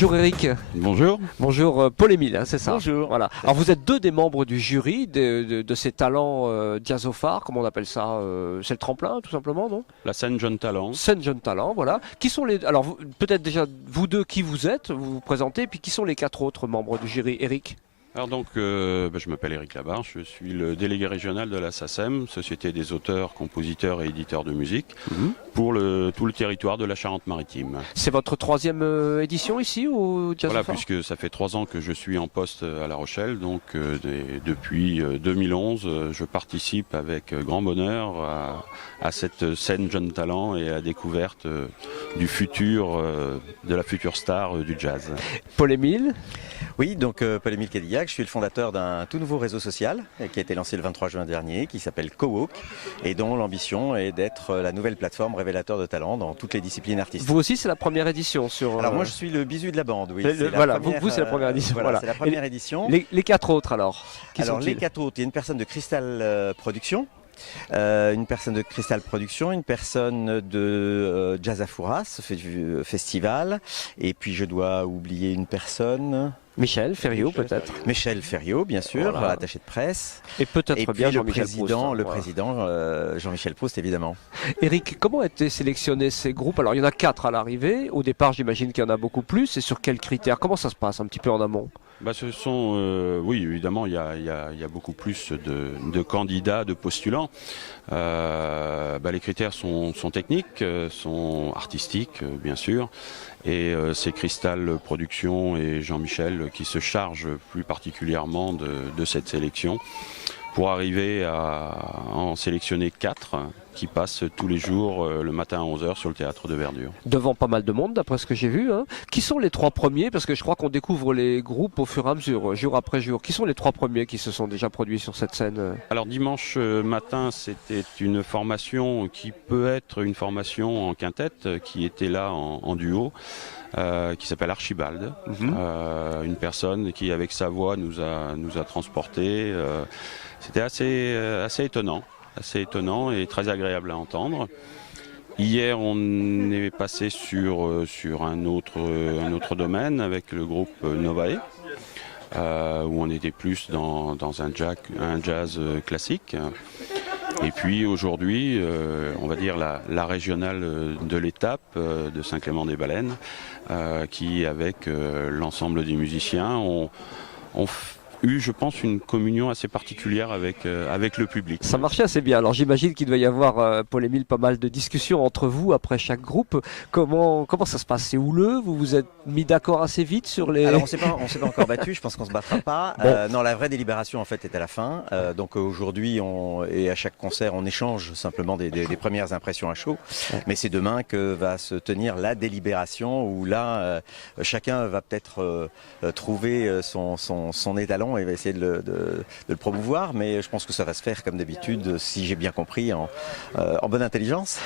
Bonjour Eric. Bonjour. Bonjour Paul-Émile, hein, c'est ça. Bonjour. Voilà. Alors vous êtes deux des membres du jury de ces talents jazzophares, comment on appelle ça c'est le tremplin tout simplement, non? La scène Jeune Talent. Scène Jeune Talent, voilà. Qui sont les... Alors peut-être déjà vous deux qui vous êtes, vous vous présentez, puis qui sont les quatre autres membres du jury, Eric? Alors donc, je m'appelle Éric Labarche, je suis le délégué régional de la SACEM, Société des auteurs, compositeurs et éditeurs de musique, pour tout le territoire de la Charente-Maritime. C'est votre troisième édition ici au Jazzophare? Voilà, puisque ça fait 3 ans que je suis en poste à La Rochelle, donc depuis 2011, je participe avec grand bonheur à cette scène Jeune Talent et à la découverte du futur, de la future star du jazz. Paul-Émile? Oui, donc Paul-Émile Cadillac, je suis le fondateur d'un tout nouveau réseau social qui a été lancé le 23 juin dernier, qui s'appelle CoWalk, et dont l'ambition est d'être la nouvelle plateforme révélateur de talent dans toutes les disciplines artistiques. Vous aussi, c'est la première édition sur... Alors moi, je suis le bisu de la bande, oui. Voilà, vous c'est la première édition. Voilà. C'est la première édition. Les quatre autres alors? Alors les quatre autres, il y a une personne de Crystal Production. Une personne de Crystal Production, une personne de Jazz à Fouras, festival, et puis je dois oublier une personne... Michel Ferriot peut-être. Michel Ferriot, bien sûr, Voilà. attaché de presse. Et peut-être bien le Jean-Michel président, Proust, le voilà. président Jean-Michel Proust, évidemment. Eric, comment ont été sélectionnés ces groupes? Alors il y en a 4 à l'arrivée. Au départ, j'imagine qu'il y en a beaucoup plus. Et sur quels critères? Comment ça se passe un petit peu en amont? Ce sont, oui, évidemment, il y a beaucoup plus de candidats, de postulants. Les critères sont techniques, sont artistiques, bien sûr. Et c'est Crystal Productions et Jean-Michel qui se chargent plus particulièrement de cette sélection pour arriver à en sélectionner 4 qui passent tous les jours le matin à 11h sur le théâtre de Verdure. Devant pas mal de monde, d'après ce que j'ai vu. Hein. Qui sont les 3 premiers? Parce que je crois qu'on découvre les groupes au fur et à mesure, jour après jour. Qui sont les 3 premiers qui se sont déjà produits sur cette scène? Alors dimanche matin, c'était une formation qui peut être une formation en quintette, qui était là en duo. Qui s'appelle Archibald, une personne qui avec sa voix nous a transportés. C'était assez étonnant et très agréable à entendre. Hier, on est passé sur un autre domaine avec le groupe Novae, où on était plus dans un jazz classique. Et puis aujourd'hui, on va dire la régionale de l'étape de Saint-Clément-des-Baleines, qui avec l'ensemble des musiciens ont eu, je pense, une communion assez particulière avec le public. Ça marchait assez bien. Alors j'imagine qu'il doit y avoir, Paul-Émile, pas mal de discussions entre vous après chaque groupe. Comment ça se passe? C'est houleux? Vous vous êtes mis d'accord assez vite sur les... Alors on s'est pas encore battu, je pense qu'on se battra pas. Bon. Non, la vraie délibération en fait est à la fin. Donc aujourd'hui, et à chaque concert, on échange simplement des premières impressions à chaud. Mais c'est demain que va se tenir la délibération où là, chacun va peut-être trouver son étalon et va essayer de le promouvoir, mais je pense que ça va se faire comme d'habitude, si j'ai bien compris, en bonne intelligence.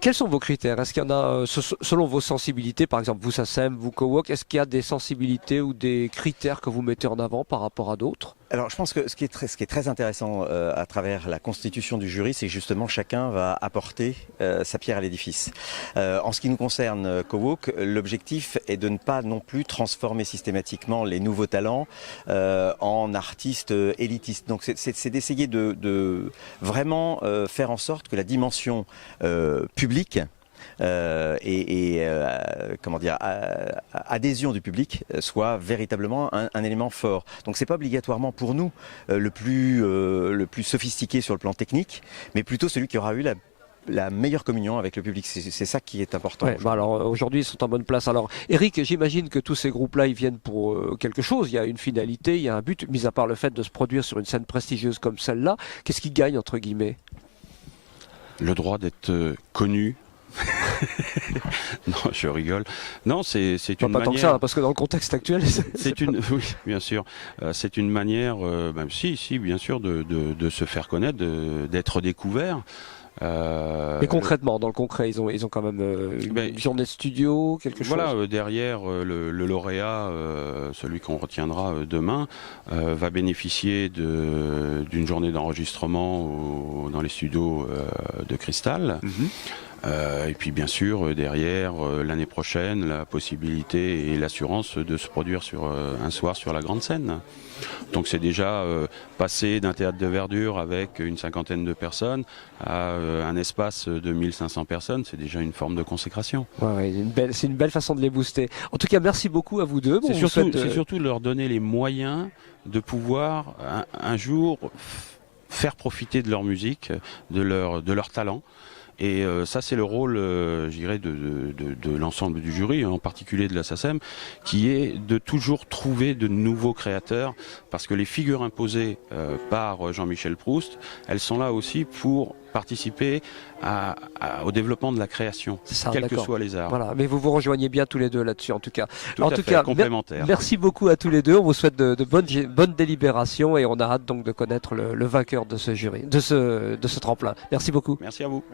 Quels sont vos critères? Est-ce qu'il y en a, selon vos sensibilités, par exemple vous SACEM, vous CoWalk, est-ce qu'il y a des sensibilités ou des critères que vous mettez en avant par rapport à d'autres? Alors je pense que ce qui est très intéressant à travers la constitution du jury, c'est que justement chacun va apporter sa pierre à l'édifice. En ce qui nous concerne CoWalk, l'objectif est de ne pas non plus transformer systématiquement les nouveaux talents en artistes élitistes. Donc c'est d'essayer de vraiment faire en sorte que la dimension publique comment dire, adhésion du public soit véritablement un élément fort. Donc c'est pas obligatoirement pour nous le plus sophistiqué sur le plan technique, mais plutôt celui qui aura eu la meilleure communion avec le public. C'est ça qui est important. Ouais, alors aujourd'hui ils sont en bonne place. Alors Eric, j'imagine que tous ces groupes-là ils viennent pour quelque chose. Il y a une finalité, il y a un but, mis à part le fait de se produire sur une scène prestigieuse comme celle-là. Qu'est-ce qu'ils gagnent entre guillemets? Le droit d'être connu. Non, je rigole. Non, c'est une pas manière... tant que ça, hein, parce que dans le contexte actuel, oui, bien sûr. C'est une manière, même si, bien sûr, de se faire connaître, d'être découvert. Mais concrètement, dans le concret, ils ont quand même une journée de studio, quelque chose. Voilà, derrière le lauréat, celui qu'on retiendra demain, va bénéficier d'une journée d'enregistrement dans les studios de Crystal. Et puis bien sûr derrière l'année prochaine la possibilité et l'assurance de se produire sur un soir sur la grande scène. Donc c'est déjà passer d'un théâtre de verdure avec une cinquantaine de personnes à un espace de 1500 personnes, c'est déjà une forme de consécration. Ouais, c'est une belle façon de les booster. En tout cas, merci beaucoup à vous deux. Bon, C'est surtout leur donner les moyens de pouvoir un jour faire profiter de leur musique, de leur talent. Et ça, c'est le rôle, je dirais, de l'ensemble du jury, en particulier de la SACEM, qui est de toujours trouver de nouveaux créateurs, parce que les figures imposées par Jean-Michel Proust, elles sont là aussi pour participer au développement de la création, quels que soient les arts. Voilà, mais vous vous rejoignez bien tous les deux là-dessus, en tout cas. Tout à fait, complémentaire. Merci beaucoup à tous les deux. On vous souhaite de bonnes délibérations et on a hâte donc de connaître le vainqueur de ce jury, de ce tremplin. Merci beaucoup. Merci à vous.